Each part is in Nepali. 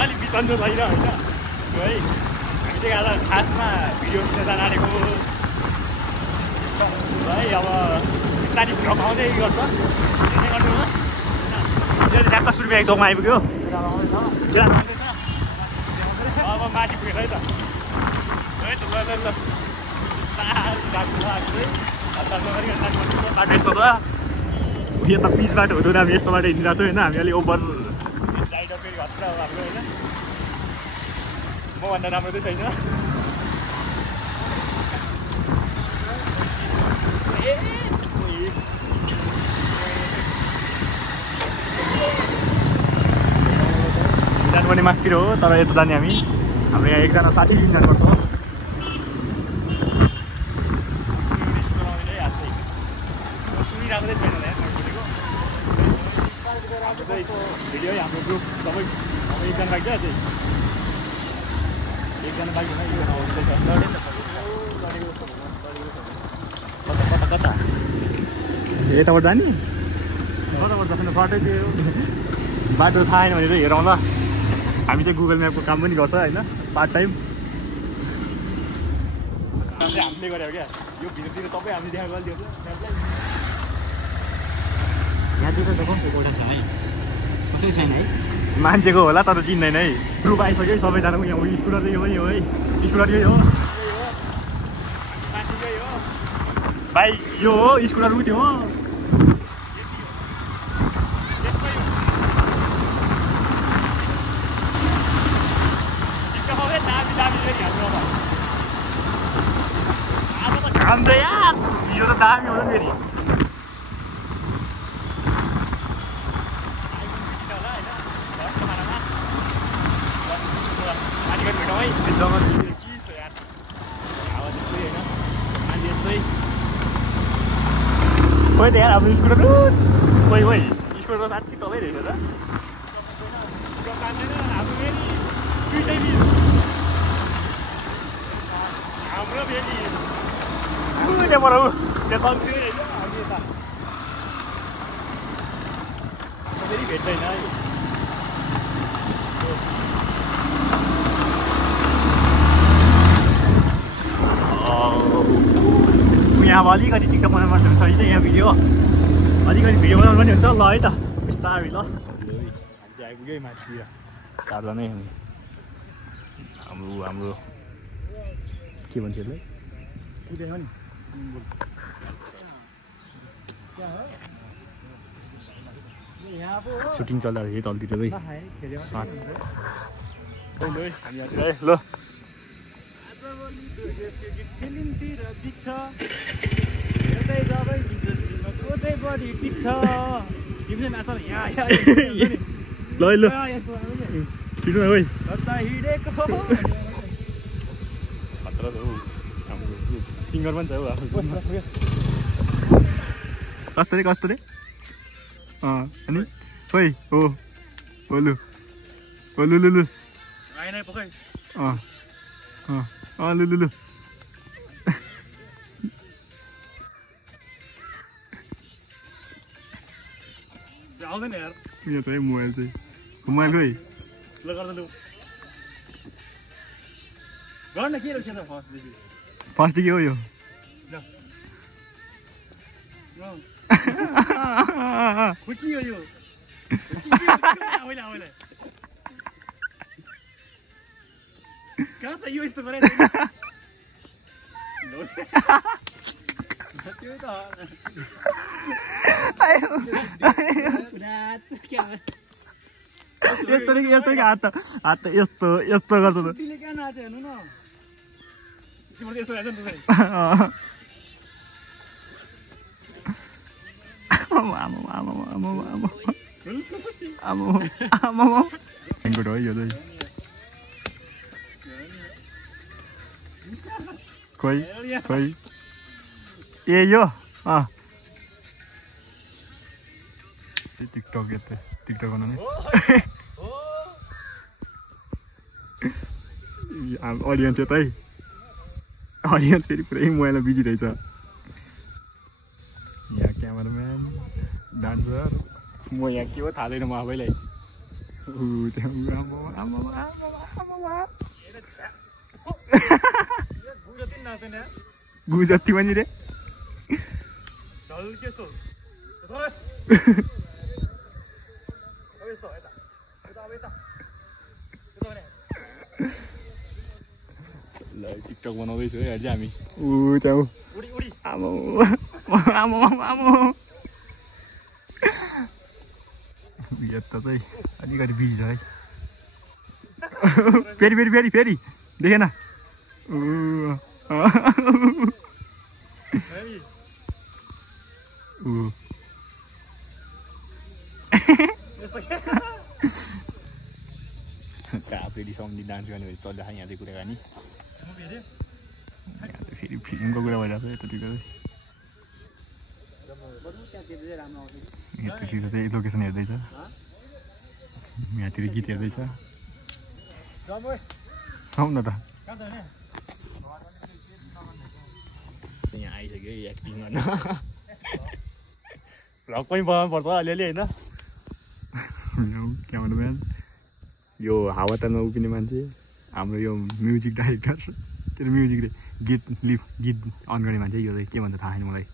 अलिक बिसन्चो छैन होइन है हामी चाहिँ आज खासमा भिडियो खिच्न जान आँटेको है अब बिस्तारी भ्लग आउँदै गर्छ ठ्याक्क सुरुमा चौकमा आइपुग्यो अब माथि पुगेछ है त बाटो यस्तो छ यो त पिच बाटो हुँदैन हामी यस्तो बाटो हिँडिरहेको छौँ होइन हामी अलिक ओभर राइडर फेरि हत्र हाम्रो होइन मभन्दा राम्रो चाहिँ छैन जानुपर्ने माथितिर हो तर यता जाने हामी हाम्रो यहाँ एकजना साथी लिन जानुपर्छ भिडियो हाम्रो ग्रुप सबै अब एकजना बाइक छ चाहिँ एकजना बाइक होइन यो कता कता यताबाट जाने कताबाट जाने बाटो त्यो बाटो थाहा छैन भने चाहिँ हेरौँ ल हामी चाहिँ गुगल म्यापको काम पनि गर्छ होइन पार्ट टाइम हामीले गरेको क्या यो भिडियोतिर सबै हामीले देखाएको गरिदिएको यहाँतिर त कस्तो गोल्डन छ है कसै छैन है मान्छेको होला तर चिन्दैन है ग्रुप आइसक्यो सबैजनाको यहाँ स्कुटर चाहिँ यो है स्कुटर यही हो भाइ यो हो स्कुटर उ त्यो हो घाम चाहिँ यार यो त दामी हो फेरि खोइ त यार अब स्कुटर खोइ खोइ स्कुटर साँच्ची तलै रहेछ त हाम्रो फेरि त्यहाँबाट त्यहाँ तलतिर रहेछ हामी यता फेरि भेट्दैन है यहाँ अब अलिकति टिकटक बनाउनु पर्छ भने चाहिँ यहाँ भिडियो अलिकति भिडियो बनाउनु पनि हुन्छ ल है त बिस्तारै ल हामी चाहिँ आइपुग्यो है माथितिर चारजनै हाम्रो के भन्छ यसलाई कुदेको नि सुटिङ चल्दाखेरि तलतिर चाहिँ ल फिल्मतिर बित्छ हेर्दै जबै इन्डस्ट्रीमा को चाहिँ बढी टिक्छ तिमीले नाच यहाँ ल ल छिटो है हिँडेको खतरा हो हाम्रो सिङ्गर पनि छ हौ आफ्नो कस्तो रे अनि खोइ हो बोलु बोलु लु लु आइन पकाइ लु लु लु आउँदैन यार यो चाहिँ मोबाइल चाहिँ मोबाइल खोइ ल गर्दा लु गर्न के रहेछ त फर्स्टदेखि हो यो खुसी हो यो कहाँ छ यो यस्तो गरेर त्यो त यस्तो हात यस्तो यस्तो गर्छ त क्या नाच हेर्नु न खोइ खोइ ए यो टिकटक यता टिकटक बनाउने अडियन्स यतै अडियन्स फेरि पुरै मोबाइलमा बिजी रहेछ यहाँ क्यामेराम्यान डान्सर म यहाँ के हो थाहा छैन म आफैलाई गु जति पनि रे ल टिकटक बनाउँदैछु है अहिले हामी त्यहाँ यता चाहिँ अलिकति बिजी छ है फेरि फेरि फेरि फेरि देखेन फेरि सम्झी डान्स गर्ने भए चल्दा यहाँ चाहिँ कुराकानी फेरि फिल्मको कुरा भइरहेको छ यतातिर यतातिर चाहिँ लोकेसन हेर्दैछ यहाँतिर गीत हेर्दैछ आउन त यहाँ आइसक्यो एक्टिङ गर्न भ्लग पनि बनाउनु पर्छ अलिअलि होइन क्यामेराम्यान यो हावा त नउपिने मान्छे हाम्रो यो म्युजिक डाइरेक्टर त्यो म्युजिक गीत अन गर्ने मान्छे यो चाहिँ के भन्छ थाहा छैन मलाई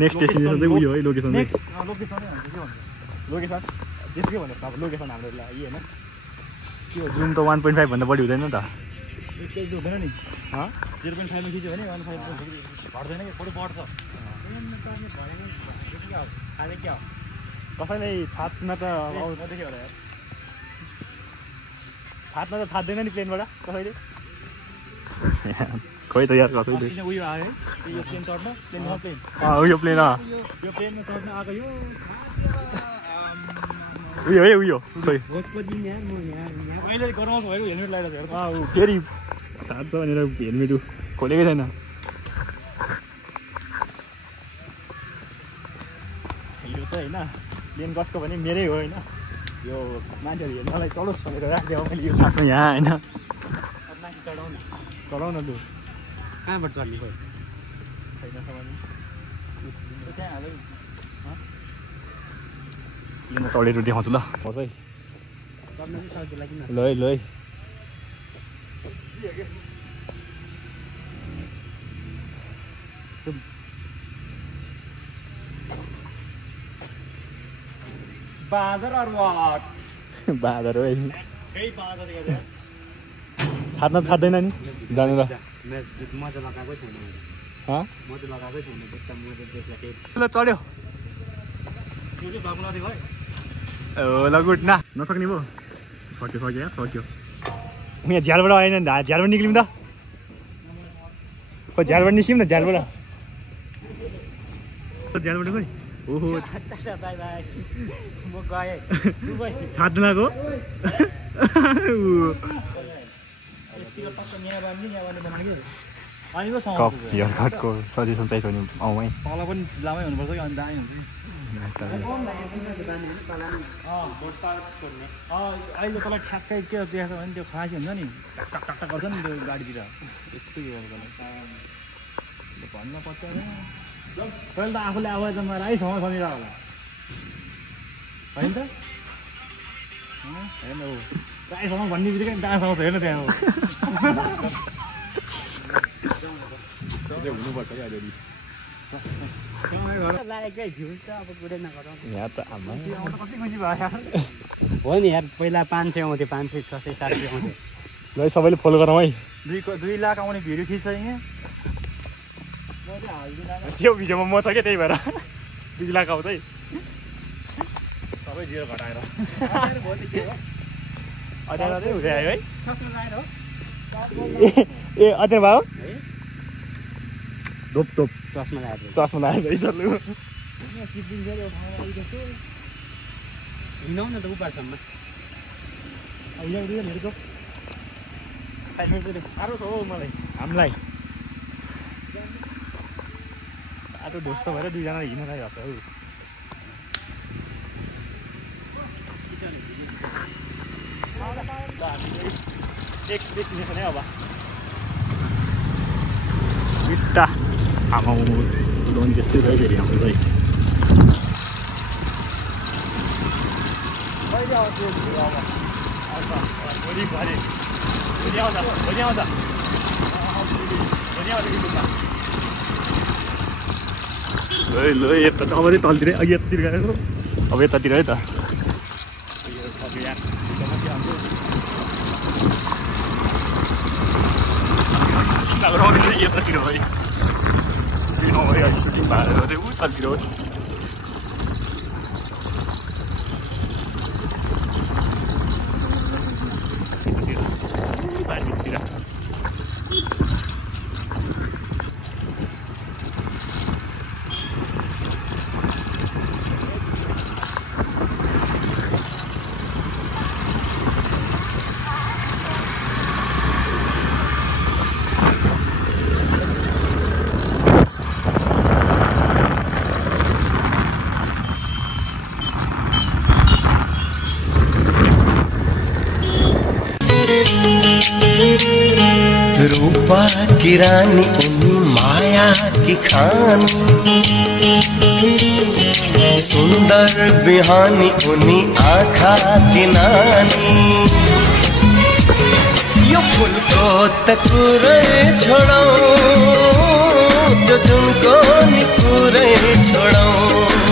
नेक्स्ट डेस्टिनेसन चाहिँ उयो है लोकेसन लोकेसन त्यसकै भन्नुहोस् न अब लोकेसन हाम्रो लागि होइन के हो जुम त 1.5 भन्दा बढी हुँदैन नि त हुँदैन नि 0.5 मा खिच्यो भने 1.5 घट्दैन कि थोरै बढ्छ कसैलाई छात्न त छात्न त छाड्दैन नि प्लेनबाट कसैले खै त यार कसैले उयो आयो यो प्लेन चढ्न प्लेन यो प्लेन यो प्लेनमा चढ्न आएको यो उयो है उयो खै अहिले गराउँछ भएको हेलमेट लगाएर फेरि छाड्छ भनेर हेलमेट खोलेकै छैन यो चाहिँ होइन प्लेन कसको भने मेरै हो होइन यो मान्छेहरू हेर्नलाई चलोस् भनेर राखिदियो मैले यो खासमा यहाँ होइन चढाउन लु कहाँबाट चढ्ने खै छैन चढेर देखाउँछु ल है ल है ल है बाँदर हो है छाड्न छाड्दैन नि जानु ल चढ्यो ल गुड न नसक्ने भयो सक्यो यार सक्यो यहाँ झ्यालबाट आएन नि झ्यालबाट निक्ल्यौँ त झ्यालबाट निस्क्यौँ न झ्यालबाट खै ओहो छाड्नु लाग्यो घाटको सजेसन चाहिन्छ भने आउँ है तल पनि लामै हुनुपर्छ कि अनि दामी हुन्छ अहिले तँलाई ठ्याक्कै के देखाएको भने त्यो खासी हुन्छ नि टक गर्छ नि त्यो गाडीतिर यस्तो भन्न पर्छ पहिले त आफूले आवाज जम्मा राईसँग सम्झिरहेको होला होइन त होइन हो राईसँग भन्ने बित्तिकै दासँग छ हेर्न त्यहाँ हुनुपर्छ क्या अलिअलि कति खुसी भयो हो नि यार पहिला 500 आउँथ्यो 500 600 700 आउँथ्यो ल सबैले फलो गरौँ है 2 लाख आउने भिडियो खिच्छ यहाँ त्यो भिडियोमा म छ क्या त्यही भएर 2 लाख आउँछ है सबै जिरो घटाएर अझै हुँदै आयो है ए अझै भयो धोप धोप चस्मा लगाएर है सर लु हिँडौँ न त उपासम्म साह्रो छ हौ मलाई हामीलाई आटो ढोस्तो भएर 2 जना हिँड्न लागिरहेको छ हौ नेक्स्ट डेस्टिनेसन है अब खुट्टा आमा लोन त्यस्तै रह्यो फेरि हाम्रो चाहिँ ल यता त अब तलतिर अघि यतातिर गएको अब यतातिर है त यतातिर है सुटिङ भएर उतातिर हो रूपा की रानी उनी माया की खानी सुंदर बिहानी उनी आँखा की नानी यो फूल को तकुरे छोड़ो जो तुमको निकुरे छोड़ो